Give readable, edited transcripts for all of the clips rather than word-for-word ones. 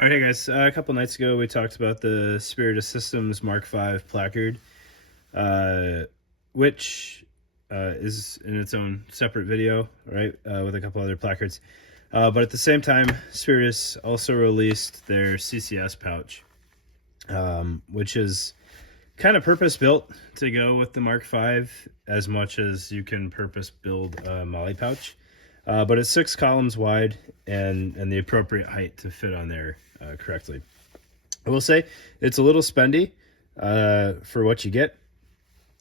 All right, hey guys. A couple nights ago, we talked about the Spiritus Systems Mark V placard, uh, which is in its own separate video, right, with a couple other placards. But at the same time, Spiritus also released their CCS pouch, which is kind of purpose-built to go with the Mark V as much as you can purpose-build a Molly pouch. But it's 6 columns wide and the appropriate height to fit on there correctly. I will say it's a little spendy for what you get.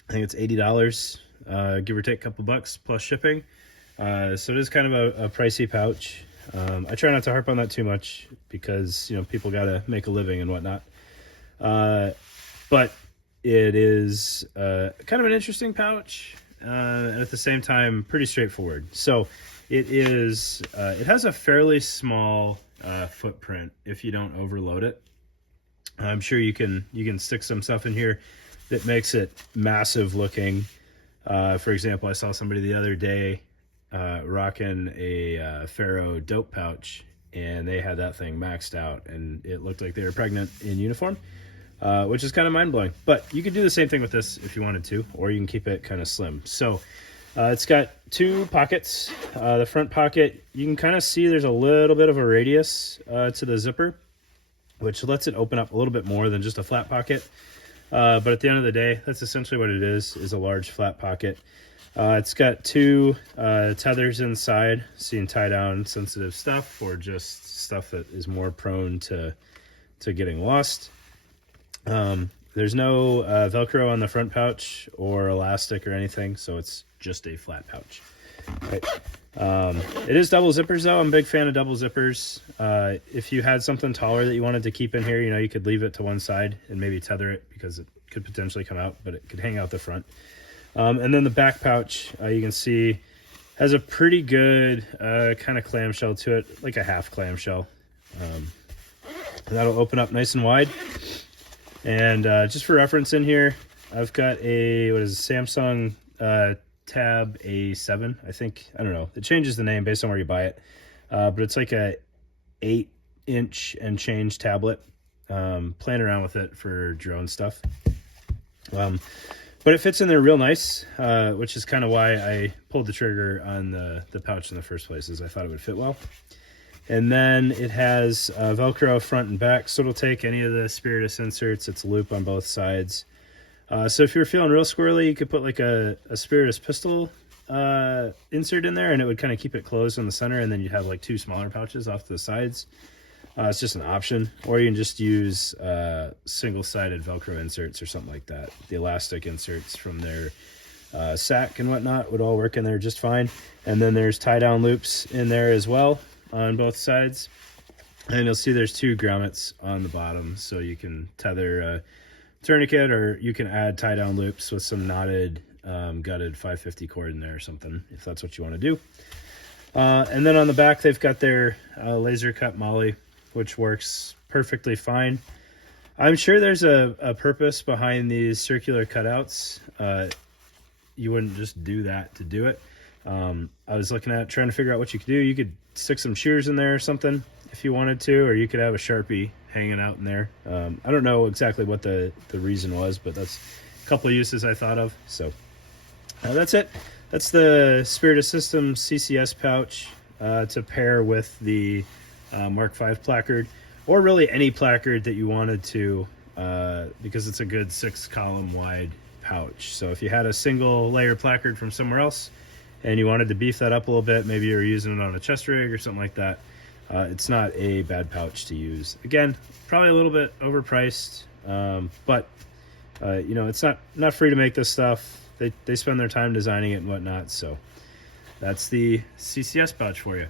I think it's $80, give or take a couple bucks plus shipping. So it is kind of a pricey pouch. I try not to harp on that too much because, people got to make a living and whatnot. But it is kind of an interesting pouch and at the same time pretty straightforward. So it is. It has a fairly small footprint if you don't overload it. I'm sure you can stick some stuff in here that makes it massive looking. For example, I saw somebody the other day rocking a Pharaoh dope pouch, and they had that thing maxed out, and it looked like they were pregnant in uniform, which is kind of mind-blowing. But you could do the same thing with this if you wanted to, or you can keep it kind of slim. So it's got 2 pockets. The front pocket, you can kind of see there's a little bit of a radius to the zipper, which lets it open up a little bit more than just a flat pocket. But at the end of the day, that's essentially what it is a large flat pocket. It's got 2 tethers inside, so you can tie down sensitive stuff or just stuff that is more prone to getting lost. There's no Velcro on the front pouch or elastic or anything, so it's just a flat pouch. Right. It is double zippers though. I'm a big fan of double zippers. If you had something taller that you wanted to keep in here, you could leave it to one side and maybe tether it because it could potentially come out, but it could hang out the front. And then the back pouch, you can see, has a pretty good kind of clamshell to it, like a half clamshell. That'll open up nice and wide. And just for reference in here, I've got a Samsung Tab A7, I think. I don't know. It changes the name based on where you buy it. But it's like a 8-inch and change tablet. Playing around with it for drone stuff. But it fits in there real nice, which is kind of why I pulled the trigger on the pouch in the first place, is I thought it would fit well. And then it has Velcro front and back, so it'll take any of the Spiritus inserts. It's a loop on both sides. So if you're feeling real squirrely, you could put like a Spiritus pistol insert in there, and it would kind of keep it closed in the center, and then you'd have like 2 smaller pouches off to the sides. It's just an option. Or you can just use single-sided Velcro inserts or something like that. The elastic inserts from their sack and whatnot would all work in there just fine. And then there's tie-down loops in there as well on both sides. And you'll see there's 2 grommets on the bottom, so you can tether a tourniquet, or you can add tie-down loops with some knotted, gutted 550 cord in there or something, if that's what you want to do. And then on the back, they've got their laser cut Molly, which works perfectly fine. I'm sure there's a purpose behind these circular cutouts. You wouldn't just do that to do it. I was looking at trying to figure out what you could do. You could stick some shears in there or something if you wanted to, or you could have a Sharpie hanging out in there. I don't know exactly what the reason was, but that's a couple of uses I thought of. So that's it. That's the Spiritus Systems CCS pouch to pair with the Mark V placard, or really any placard that you wanted to, because it's a good 6-column wide pouch. So if you had a single layer placard from somewhere else and you wanted to beef that up a little bit, maybe you were using it on a chest rig or something like that, it's not a bad pouch to use. Again, probably a little bit overpriced, but it's not free to make this stuff. They spend their time designing it and whatnot. So that's the CCS pouch for you.